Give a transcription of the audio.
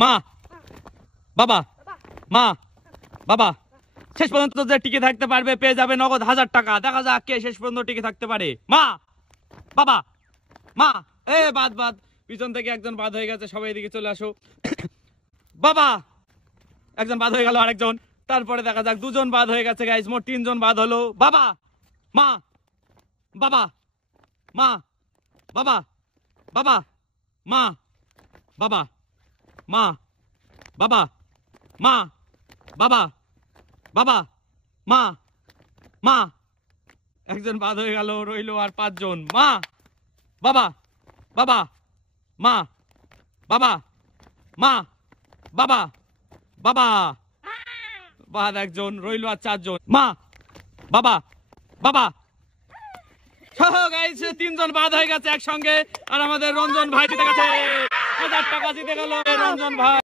মা বাবা মা বাবা শেষ পর্যন্ত যে টিকে থাকতে পারবে পেয়ে যাবে নগদ 1000 টাকা। দেখা যাক কে শেষ পর্যন্ত টিকে থাকতে পারে। মা বাবা মা বাদ বাদ, পিছন থেকে একজন বাদ হয়ে গেছে, সবাই এদিকে চলে আসো। বাবা একজন বাদ হয়ে গেল, আরেকজন, তারপরে দেখা যাক দুজন বাদ হয়ে গেছে গাইস, মোট 3 জন বাদ হলো। বাবা মা বাবা মা বাবা বাবা মা বাবা মা বাবা মা বাবা বাবা মা মা একজন বাদ হয়ে গেল, রইলো আর 5 জন। মা বাবা বাবা মা বাবা মা বাবা বাবা বাদ একজন, রইলো আর 4 জন। মা বাবা বাবা গাইস 3 জন বাদ হয়ে গেছে একসঙ্গে, আর আমাদের রঞ্জন ভাই জিতে গেছে, 1000 টাকা জিতে গেল রঞ্জন ভাই।